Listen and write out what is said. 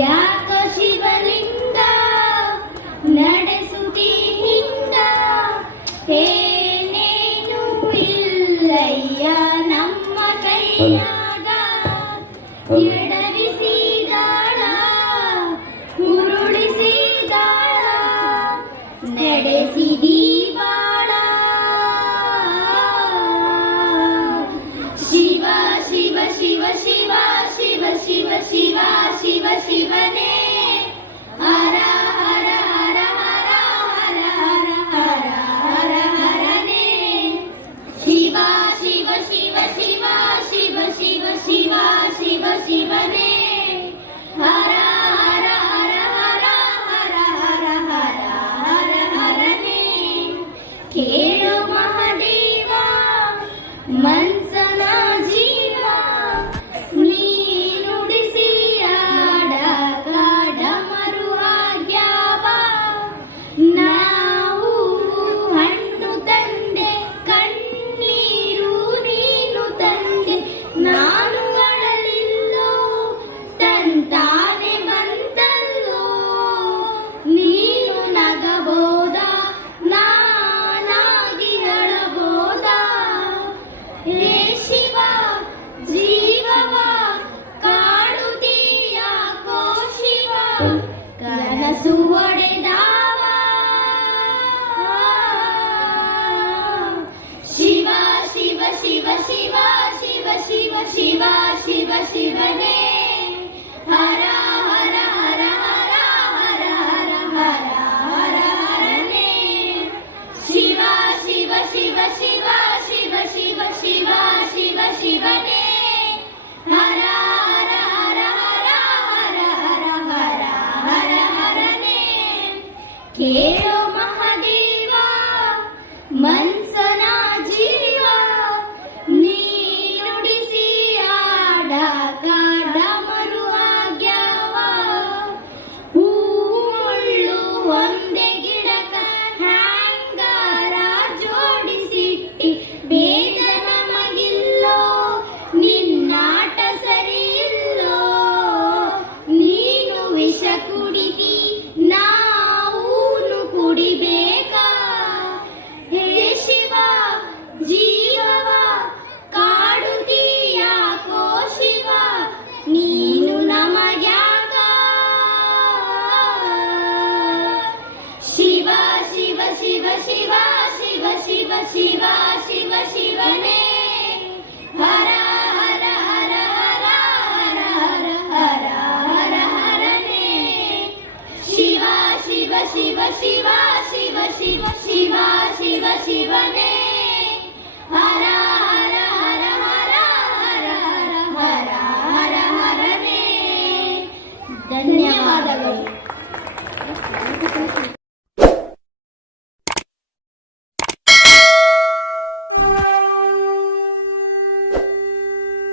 ಯಾಕ ಶಿವಲಿಂಗ ನಡೆಸುತ್ತಿ ಹಿಂಗ ಏನೇನು ಇಲ್ಲಯ್ಯ ನಮ್ಮ ಕೈಯಾಗ ಎಡವಿಸಿದಾಳ ಉರುಳಿಸಿದಾಳ ನಡೆಸಿದಿ ಬಾಳ ಶಿವ ಶಿವ ಶಿವ ಶಿವ ಶಿವ ಶಿವ ಶಿವ ಶಿವ ಶಿವನೇ ಹರ ಹರ ಹರ ಹರ ಹರ ಹರ ಹರ ಹರ ಹರನೇ ಶಿವ ಶಿವ ಶಿವ ಶಿವ ಶಿವ ಶಿವ ಶಿವ ಶಿವ ಶಿವನೇ ಹರ ಹರ ಹರ ಹರ ಹರ ಹರ ಹರ ಹರ ಹರನೇ ಕೇಳು ಮಹಾದೇವ ಮನ್ಸನ ಜೀವ ನೀ ನುಡಿಸಿ ಆಡ ಕಾಡ ಮರು ಆಗ್ಯಾವ ನಾವು ಹಣ್ಣು ತಂದೆ ಕಣ್ಣೀರು ನೀನು ತಂದೆ ನಾನು ಅಳಲಿಲ್ಲೋ ತಂತಾನೆ ಬಂತಲ್ಲೋ ನೀನು ನಗಬೋದ ನಾನಾಗಿ ಅಳಬೋದ ಹೇ ಶಿವ ಜೀವವ ಕಾಡುತ್ತೀಯಾಕೋ ಶಿವ ಕನಸು ಒಡೆದಾವ ಶಿವ ಶಿವ ಶಿವ ಶಿವ ಶಿವ ಶಿವ ಶಿವ ಶಿವ ಶಿವನೇ ಹರ ಹರ ಹರ ಹರ ಹರ ಹರ ಹರ ಹರ ಹರನೇ ಶಿವ ಶಿವ ಶಿವ ಶಿವ ಶಿವ ಶಿವ ಶಿವ ಶಿವ ಶಿವನೇ ಹರ ಹರ ಹರ ಹರ ಹರ ಹರ ಹರ ಹರ ಹರನೇ ಕೇಳೋ ಮಹಾದೇವ ಮನ್ಸನ ಜೀವ ನೀ ನುಡಿಸಿ ಆಡ ಕಾಡ ಮರು ಆಗ್ಯಾವ ಹೂವುಳ್ಳು ಒಂದೇ ಗಿಡಕ ಹ್ಯಾಂಗಾರ ಜೋಡಿಸಿಟ್ಟಿ ಬೇಗ ನಮಗಿಲ್ಲೋ ನಿನ್ನಾಟ ಸರಿ ಇಲ್ಲೋ ನೀನು ವಿಷ ಕುಡಿದಿ ನಾವೂನು ಕುಡಿಬೇಕಾ ಹೇ ಶಿವ ಜೀವವ ಕಾಡುತ್ತೀಯಾಕೋ ಶಿವ ನೀನು ನಮಗ್ಯಾಕ ಶಿವ ಶಿವ ಶಿವ ಶಿವ ಶಿವ ಶಿವ ಶಿವ ಶಿವ ಶಿವನೇ ಹರ ಹರ ಹರ ಹರ ಹರ ಹರ ಹರ ಹರ ಹರನೇ ಶಿವ ಶಿವ ಶಿವ ಶಿವ ಶಿವ ಶಿವ ಶಿವ ಶಿವ ಶಿವನೇ